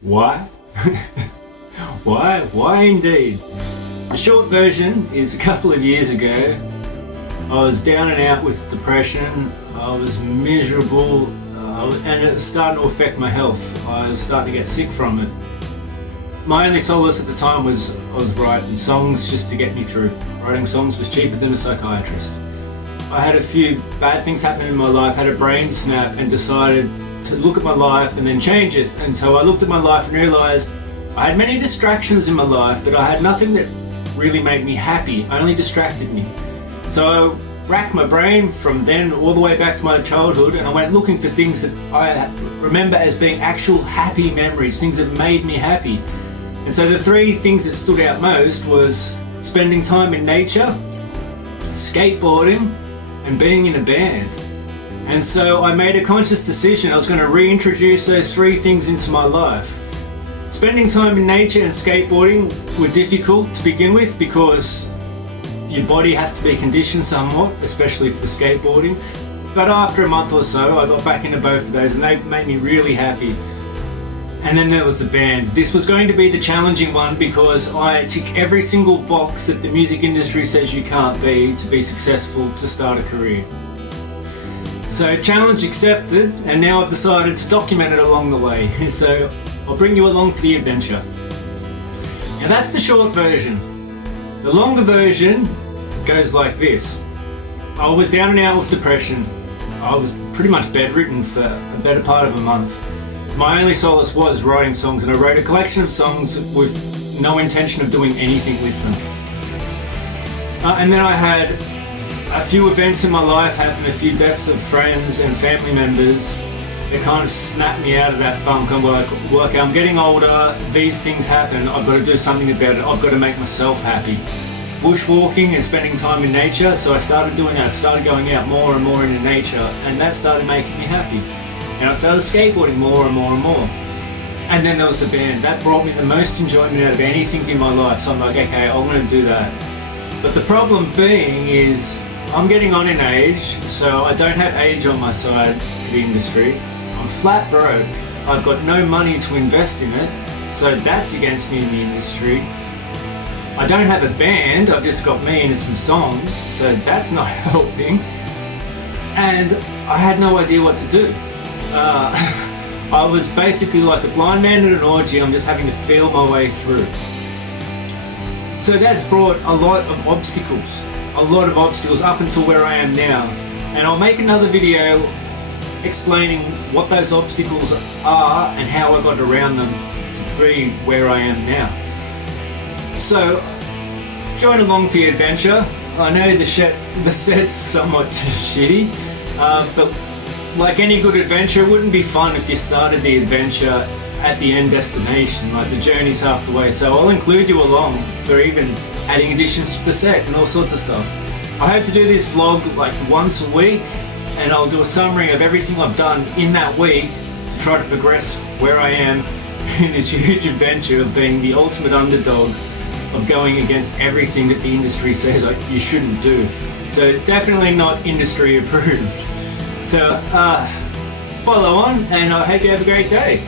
Why? Why indeed? The short version is a couple of years ago, I was down and out with depression. I was miserable, and it was starting to affect my health. I was starting to get sick from it. My only solace at the time was I was writing songs just to get me through. Writing songs was cheaper than a psychiatrist. I had a few bad things happen in my life, had a brain snap, and decided to look at my life and then change it. And so I looked at my life and realised I had many distractions in my life, but I had nothing that really made me happy, only distracted me. So I racked my brain from then all the way back to my childhood, and I went looking for things that I remember as being actual happy memories, things that made me happy. And so the three things that stood out most was spending time in nature, skateboarding, and being in a band. And so I made a conscious decision I was going to reintroduce those three things into my life. Spending time in nature and skateboarding were difficult to begin with because your body has to be conditioned somewhat, especially for the skateboarding. But after a month or so, I got back into both of those and they made me really happy. And then there was the band. This was going to be the challenging one because I tick every single box that the music industry says you can't be to be successful to start a career. So challenge accepted, and now I've decided to document it along the way. So I'll bring you along for the adventure. Now that's the short version. The longer version goes like this. I was down and out with depression. I was pretty much bedridden for a better part of a month. My only solace was writing songs, and I wrote a collection of songs with no intention of doing anything with them. And then I had a few events in my life happen, a few deaths of friends and family members that kind of snapped me out of that funk. I'm like, look, I'm getting older, these things happen, I've got to do something about it, I've got to make myself happy. Bushwalking and spending time in nature, so I started doing that. I started going out more and more into nature, and that started making me happy. And I started skateboarding more and more and more. And then there was the band. That brought me the most enjoyment out of anything in my life, so I'm like, okay, I'm going to do that. But the problem being is, I'm getting on in age, so I don't have age on my side for the industry. I'm flat broke. I've got no money to invest in it, so that's against me in the industry. I don't have a band, I've just got me and some songs, so that's not helping. And I had no idea what to do. I was basically like a blind man at an orgy. I'm just having to feel my way through. So that's brought a lot of obstacles up until where I am now. And I'll make another video explaining what those obstacles are and how I got around them to be where I am now. So join along for the adventure. I know the set's somewhat shitty, but like any good adventure, it wouldn't be fun if you started the adventure at the end destination. Like, the journey's half the way, so I'll include you along for even adding additions to the set and all sorts of stuff. I hope to do this vlog like once a week, and I'll do a summary of everything I've done in that week to try to progress where I am in this huge adventure of being the ultimate underdog, of going against everything that the industry says you shouldn't do. So definitely not industry approved. So follow on, and I hope you have a great day.